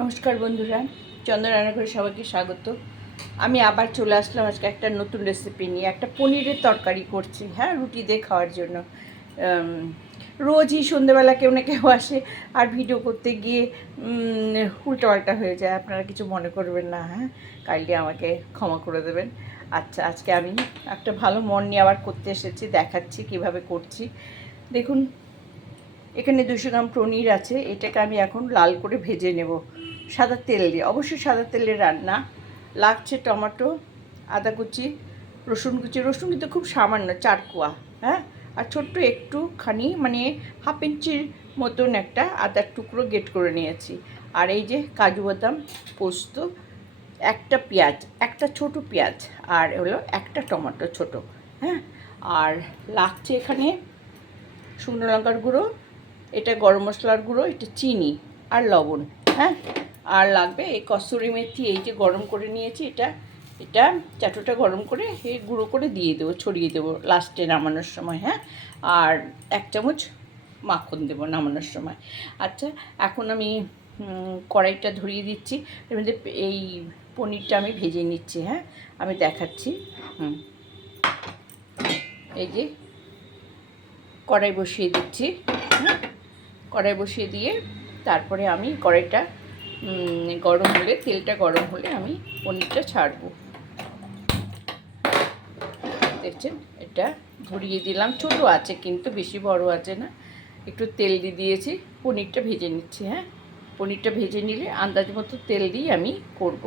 নমস্কার বন্ধুরা, চন্দন রান্নাঘরে সবাইকে স্বাগত। আমি আবার চলে আসলাম আজকে একটা নতুন রেসিপি নিয়ে। একটা পনিরের তরকারি করছি হ্যাঁ রুটি দিয়ে খাওয়ার জন্য। রোজই সন্ধেবেলা কেউ না কেউ আসে আর ভিডিও করতে গিয়ে উল্টোপাল্টা হয়ে যায়। আপনারা কিছু মনে করবেন না হ্যাঁ? কাইন্ডলি আমাকে ক্ষমা করে দেবেন। আচ্ছা আজকে আমি একটা ভালো মন নিয়ে আবার করতে এসেছি, দেখাচ্ছি কীভাবে করছি। দেখুন, এখানে দুশো গ্রাম পনির আছে, এটাকে আমি এখন লাল করে ভেজে নেব। সাদা তেল দিয়ে, অবশ্যই সাদা তেলের রান্না। লাগছে টমেটো, আদা কুচি, রসুন কুচি। রসুন কিন্তু খুব সামান্য, চার কোয়া হ্যাঁ? আর ছোট্ট একটুখানি মানে হাফ ইঞ্চির মতন একটা আদার টুকরো গেট করে নিয়েছি। আর এই যে কাজু বাদাম পোস্ত, একটা পেঁয়াজ, একটা ছোট পেঁয়াজ, আর হলো একটা টমেটো ছোট হ্যাঁ? আর লাগছে এখানে শুকনো লঙ্কার গুঁড়ো, এটা গরম মশলার গুঁড়ো, এটা চিনি আর লবণ হ্যাঁ? আর লাগবে এই কস্তুরি মেথি, এই যে গরম করে নিয়েছি এটা এটা চাটুটা গরম করে এই গুঁড়ো করে দিয়ে দেবো, ছড়িয়ে দেবো লাস্টে নামানোর সময় হ্যাঁ? আর এক চামচ মাখন দেবো নামানোর সময়। আচ্ছা এখন আমি কড়াইটা ধরিয়ে দিচ্ছি। এর মধ্যে এই পনিরটা আমি ভেজে নিচ্ছি হ্যাঁ? আমি দেখাচ্ছি, হুম। এই যে কড়াই বসিয়ে দিচ্ছি কড়াই বসিয়ে দিয়ে তারপরে আমি কড়াইটা গরম হলে, তেলটা গরম হলে আমি পনিরটা ছাড়বো। দেখছেন? এটা ধরিয়ে দিলাম। ছোট আছে কিন্তু, বেশি বড় আছে না। একটু তেল দিয়ে দিয়েছি। পনিরটা ভেজে নিচ্ছি হ্যাঁ? পনিরটা ভেজে নিলে আন্দাজ মতো তেল দিয়ে আমি করব।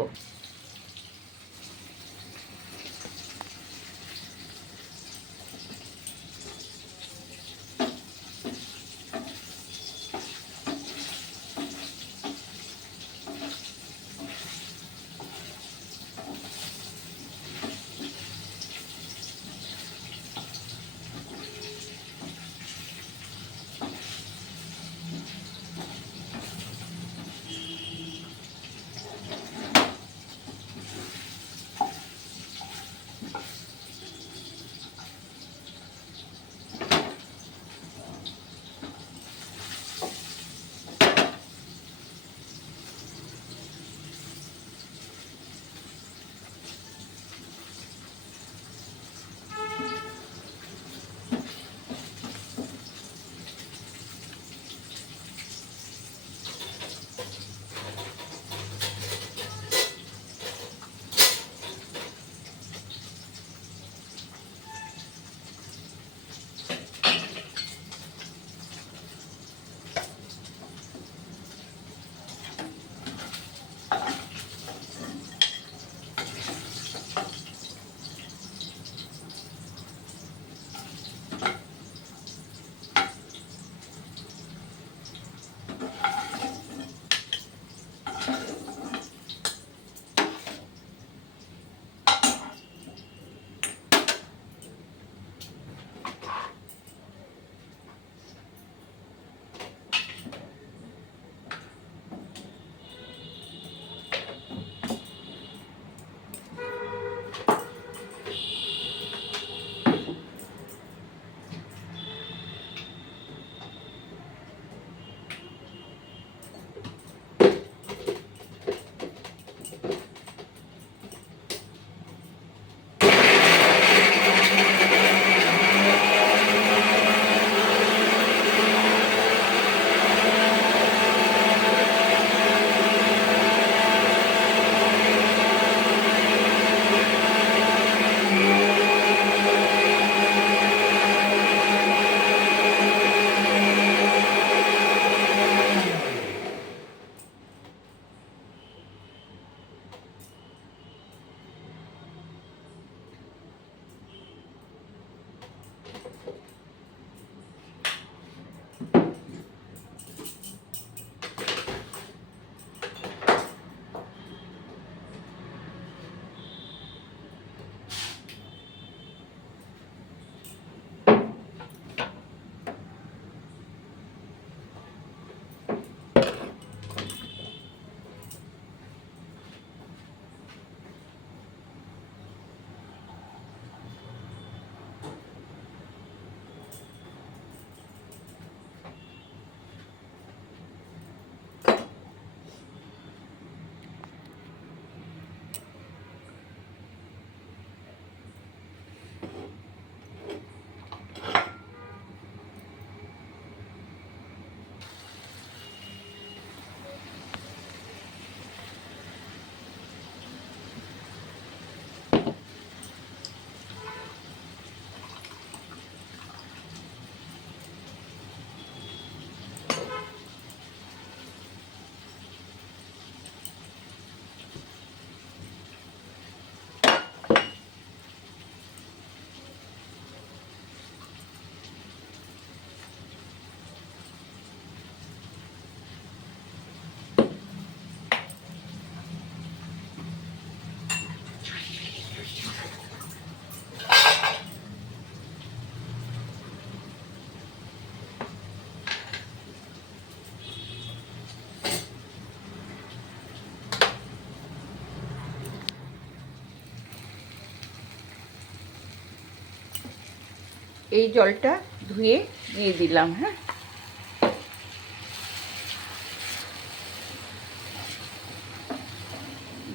এই জলটা ধুয়ে দিয়ে দিলাম হ্যাঁ?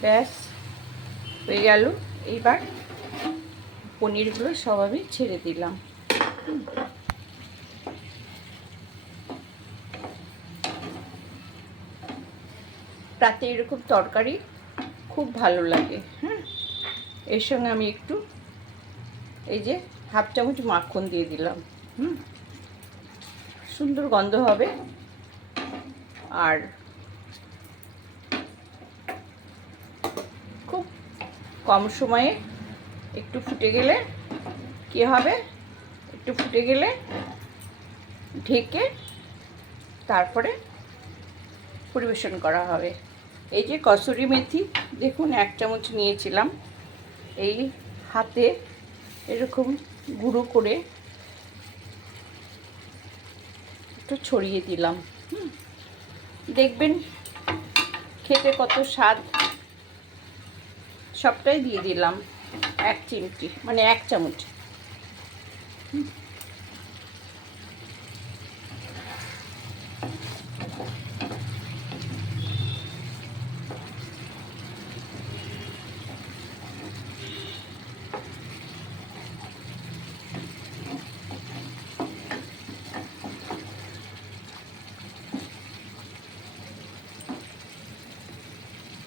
ব্যাস, হয়ে গেল। এইবার পনিরগুলো সব আমি ছেড়ে দিলাম। রাতে এরকম তরকারি খুব ভালো লাগে হ্যাঁ? এর সঙ্গে আমি একটু এই যে হাফ চামচ মাখন দিয়ে দিলাম, হুম? সুন্দর গন্ধ হবে। আর খুব কম সময়ে একটু ফুটে গেলে কি হবে? একটু ফুটে গেলে ঢেকে তারপরে পরিবেশন করা হবে। এই যে কসুরি মেথি, দেখুন, এক চামচ নিয়েছিলাম। এই হাতে এরকম গুঁড়ো করে একটু ছড়িয়ে দিলাম। দেখবেন খেতে কত স্বাদ। সবটাই দিয়ে দিলাম, এক চিমটি মানে এক চামচ।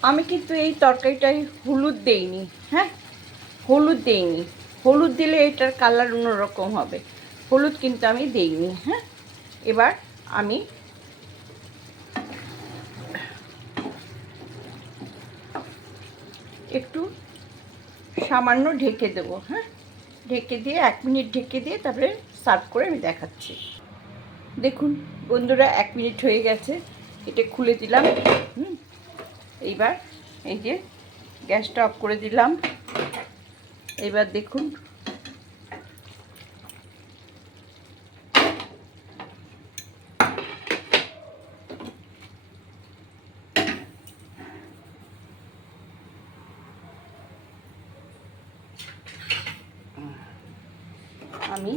আমি কিন্তু এই তরকারিটায় হলুদ দেইনি হ্যাঁ? হলুদ দেইনি। হলুদ দিলে এটার কালার অন্যরকম হবে। হলুদ কিন্তু আমি দেইনি হ্যাঁ? এবার আমি একটু সামান্য ঢেকে দেবো হ্যাঁ? ঢেকে দিয়ে এক মিনিট ঢেকে দিয়ে তারপরে সার্ভ করে আমি দেখাচ্ছি। দেখুন, বন্ধুরা, এক মিনিট হয়ে গেছে। এটা খুলে দিলাম, হুম? এইবার এই যে গ্যাসটা অফ করে দিলাম। এবার দেখুন। আমি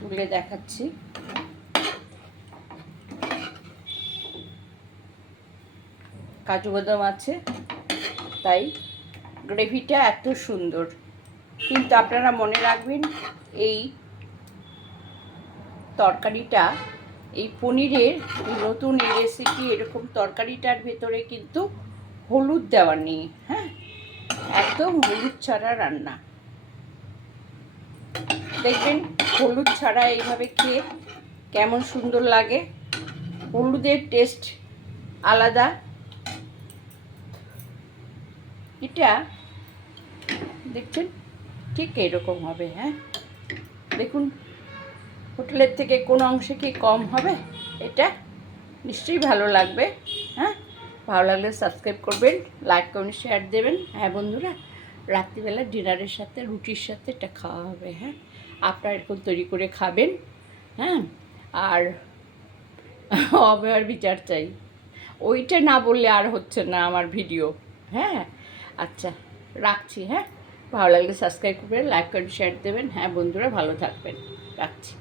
তুলে দেখাচ্ছি। কাজু বাদাম আছে, তাই গ্রেভিটা এত সুন্দর। কিন্তু আপনারা মনে রাখবেন, এই তরকারিটা, এই পনিরের নতুন এই রেসিপি এরকম তরকারিটার ভেতরে কিন্তু হলুদ দেওয়া নেই হ্যাঁ? একদম হলুদ ছাড়া রান্না। দেখবেন, হলুদ ছাড়া এইভাবে খেয়ে কেমন সুন্দর লাগে। হলুদের টেস্ট আলাদা। এটা দেখছেন? ঠিক এরকম হবে হ্যাঁ? দেখুন, হোটেলের থেকে কোনো অংশে কি কম হবে? এটা নিশ্চয়ই ভালো লাগবে হ্যাঁ? ভালো লাগলে সাবস্ক্রাইব করবেন, লাইক করবেন শেয়ার দেবেন। হ্যাঁ বন্ধুরা, রাত্রিবেলা ডিনারের সাথে, রুটির সাথে এটা খাওয়া হবে হ্যাঁ? আপনারা এরকম তৈরি করে খাবেন হ্যাঁ? আর অবয়ার বিচার চাই। ওইটা না বললে আর হচ্ছে না আমার ভিডিও হ্যাঁ? আচ্ছা রাখছি হ্যাঁ? ভালো লাগলে সাবস্ক্রাইব করবেন লাইক করেন শেয়ার দেবেন। হ্যাঁ বন্ধুরা, ভালো থাকবেন। রাখছি।